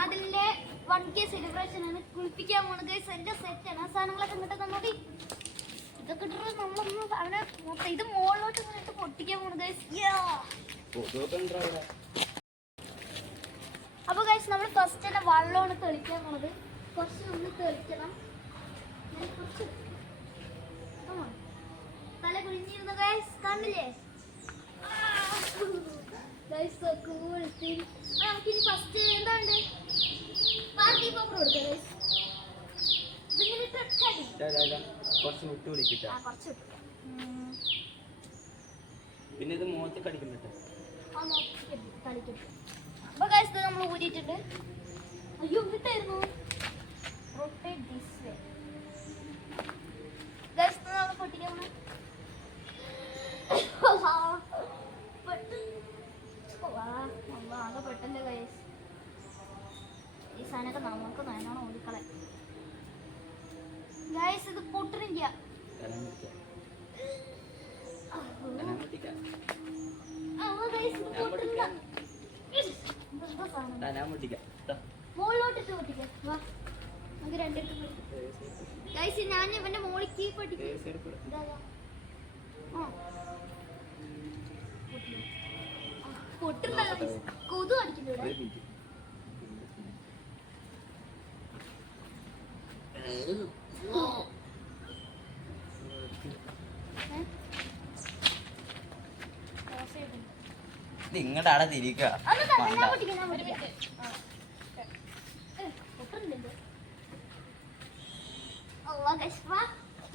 അതിന്റെ 1K celebration ആണ്. കുളിപ്പിക്കാൻ പോണ ഗൈസ്. എന്റെ സെറ്റ് ആണ്. ആ സാധനങ്ങളൊക്കെ ഇങ്ങോട്ട് തന്നോടി. ഇതൊക്കെ ഇട്ടിട്ട് നമ്മളൊന്ന് അവനെ മൊത്തം ഇത് മുകളിലോട്ട് ഇങ്ങോട്ട് പൊട്ടിക്കാൻ പോണ ഗൈസ്. അപ്പൊ ഗൈസ് നമ്മൾ ഫസ്റ്റ് തന്നെ വെള്ളമാണ് തെളിക്കാൻ പോണത്. കുറച്ച് നമ്മൾ തെളിക്കണം. കുറച്ച് തല കുഴിഞ്ഞിരുന്നു ഗൈസ്. കണ്ടില്ലേ ഗൈസ്? So cool thing. നമുക്കിനി ഫസ്റ്റ് എന്താണ് പാർട്ടി പോപ്പർ കൊടുക്കാം ഗൈസ്. പിന്നെ ഇത് മുഖത്ത് കടിക്കുന്നുണ്ട്. അപ്പൊ ഗൈസ് ഇത് നമ്മൾ ഊരിയിട്ടുണ്ട്. അയ്യോ ഇട്ടായിരുന്നു. Rotate this way guys. നമ്മൾ പൊട്ടിക്കാൻ പോണേ. ആകെ പെട്ടല്ലേ ഗൈസ്. ഈ സാധനമൊക്കെ നമുക്ക് നല്ലോണം ഓടിക്കളെ ഗൈസ്. ഇത് പൊട്ടണില്ല. മുകളിലോട്ടിട്ട് പൊട്ടിക്കാം. വാ നമുക്ക് രണ്ടിട്ട് ഗൈസ്. ഞാൻ ഇവന്റെ മോളിക്ക് പൊട്ടിക്കാം. പൊട്ടുന്ന കൊതു അടിക്കുന്നു ഇവിടെ. നിങ്ങളുടെ അവിടെ തിരിക്കുക.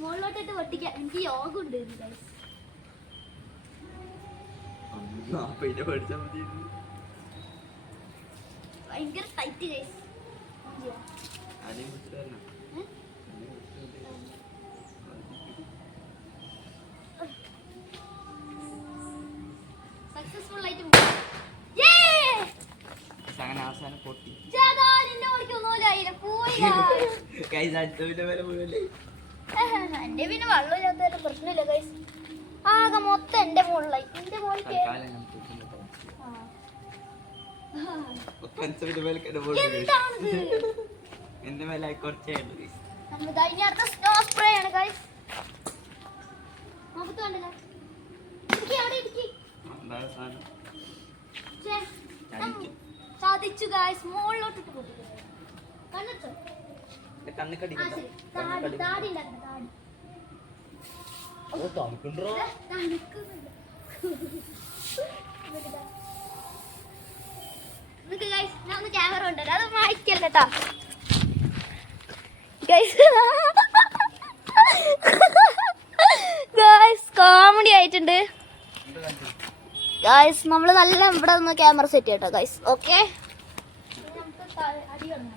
മുകളിലോട്ടിട്ട് പൊട്ടിക്കാം. എനിക്ക് യോഗ ഉണ്ട് ഗൈസ്. ഭയങ്കര ടൈറ്റ് ഗൈസ്. സക്സസ്ഫുൾ ആയിട്ട് അവസാനം പൊട്ടി. എന്റെ പിന്നെ വെള്ളമില്ലാത്ത പ്രശ്നമില്ല ഗൈസ്. ആകെ മൊത്തം എന്റെ മുകളിലായി. എന്റെ മുകളിൽ എന്റെ മേലെ കുറച്ചേ അടുത്ത സ്നോ സ്പ്രേ ആണ് ഗൈസ്. നമുക്ക് കണ്ടില്ല. സാധിച്ചു ഗൈസ്. മുകളിലോട്ടിട്ട് പൊട്ടിക്കും. കണ്ടിട്ടോ താടി ഉണ്ടാക്കണം. താടി ക്യാമറ ഉണ്ട്. അത് വായിക്കല്ല കേട്ടോ ഗൈസ്. ഗൈസ് കോമഡി ആയിട്ടുണ്ട് ഗൈസ്. നമ്മള് നല്ല ഇവിടെ നിന്ന് ക്യാമറ സെറ്റ് ചെയ്യട്ടോ ഗൈസ്. ഓക്കെ അടി വന്നു.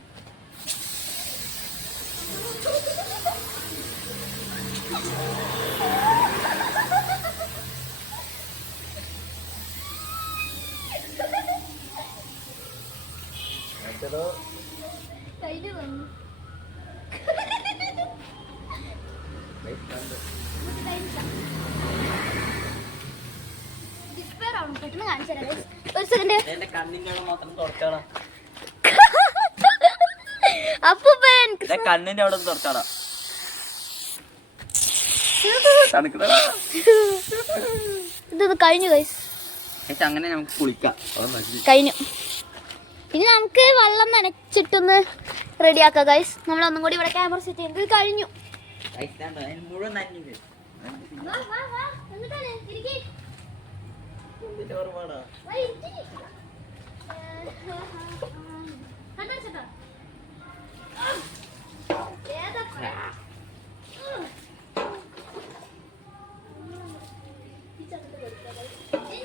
കയ്യില് വന്നു. ഡിസ്പെയർ ആവണം. പെട്ടെന്ന് കാണിച്ചു തരാം. ഒരു സെക്കൻഡ്. അപ്പൊ കണ്ണിന്റെ അവിടെ തുറച്ചാടാ. ഇത് കഴിഞ്ഞു ഗൈസ്. അങ്ങനെ നമുക്ക് കുളിക്കാം. കഴിഞ്ഞു. ഇനി നമുക്ക് വെള്ളം നനച്ചിട്ടൊന്ന് റെഡിയാക്കാം ഗൈസ്. നമ്മളൊന്നും കൂടി ഇവിടെ ക്യാമറ സെറ്റ് ചെയ്യുന്നത്. ഇത് കഴിഞ്ഞു. മുഴുവൻ നന്ദി.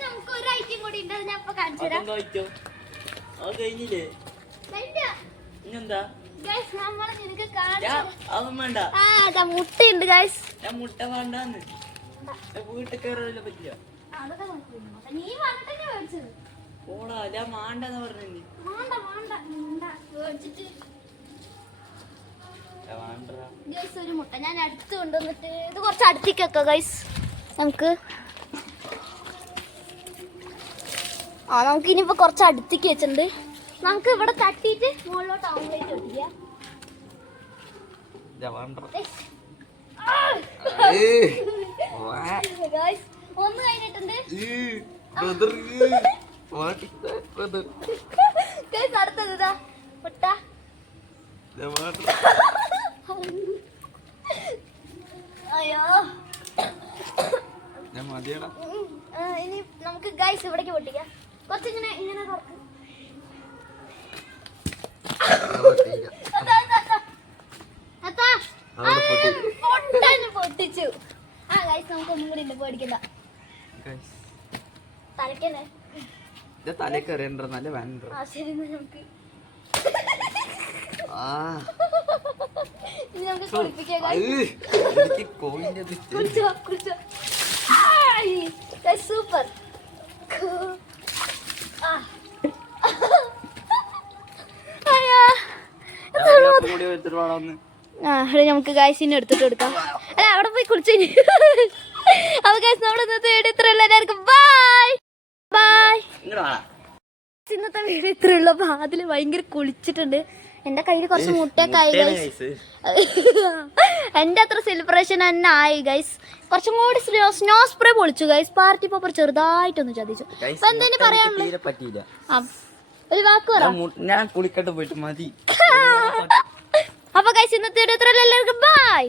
നമുക്ക് ഒരു ഐറ്റം കൂടി ഉണ്ട്. ഞാൻ ഇപ്പൊ കാണിച്ചു തരാം. മുട്ടയുണ്ട് ഗൈസ്. മുട്ട വേണ്ടാന്ന് വീട്ടിൽ കയറാൻ പറ്റില്ല. നീ വന്നിട്ടന്നെ മേടിച്ചത്. ഓടാ ഞാൻ മാണ്ടെന്ന് പറഞ്ഞു. ഒരു മുട്ട ഞാൻ അടുത്ത് കൊണ്ടുവന്നിട്ട് ഇത് കുറച്ച് അടുത്തേക്കൊക്കെ ഗൈസ്. നമുക്ക് നമുക്ക് ഇനിയിപ്പോ കുറച്ച് അടുത്തേക്ക് വെച്ചിട്ടുണ്ട്. നമുക്ക് ഇവിടെ തട്ടിയിട്ട് മുകളിലോട്ട് ഓംലേറ്റ് ഒട്ടിക്കാം. Guys, ഒന്ന് കഴിഞ്ഞിട്ടുണ്ട്. Guys, അടുത്തത് ഇതാ മുട്ട. അയ്യോ ഇനി നമുക്ക് ഗൈസ് ഇവിടേക്ക് പൊട്ടിക്കാം. കുറച്ചിങ്ങനെ ഇങ്ങനെ തുറക്കും. പൊട്ടിച്ചു. ആ ഗൈസ് നമുക്ക് ഒന്നും കൂടി ഉണ്ട്, പേടിക്കണ്ട. തലക്കന്നെ ആ ശരി നമുക്ക് ഇനി നമുക്ക് കുളിപ്പിക്കാം. കുളിച്ചോ കുളിച്ചോ. സൂപ്പർ. നമുക്ക് ഗൈസിനെ എടുത്തിട്ട് കൊടുക്കാം. അല്ല അവിടെ പോയി കുളിച്ചു. അപ്പൊ ഗൈസ് നമ്മുടെ ഇന്നത്തെ വീഡിയോ ഇത്രയുള്ള. എല്ലാവർക്കും ബൈ ബൈ. ഇന്നത്തെ വീഡിയോ ഇത്രയുള്ള. അപ്പൊ അതില് ഭയങ്കര കുളിച്ചിട്ടുണ്ട്. എന്റെ കയ്യിൽ കുറച്ച് മുട്ടയൊക്കെ ആയി ഗൈസ്. എന്റെ അത്ര സെലിബ്രേഷൻ തന്നെ ആയി ഗൈസ്. കുറച്ചും കൂടി സ്നോ സ്പ്രേ പൊളിച്ചു ഗൈസ്. പാർട്ടി പോപ്പർ ചെറുതായിട്ടൊന്ന് ചതിച്ചു. അപ്പൊ എന്തെങ്കിലും പറയാനുള്ളത്? ഒരു വാക്ക് പറ. ഞാൻ കുളിക്കട്ടെ പോയിട്ട് മതി. അപ്പൊ ഗൈസ് ഇന്നത്തെ വീഡിയോ ഇത്രയുള്ള. എല്ലാവർക്കും ബൈ.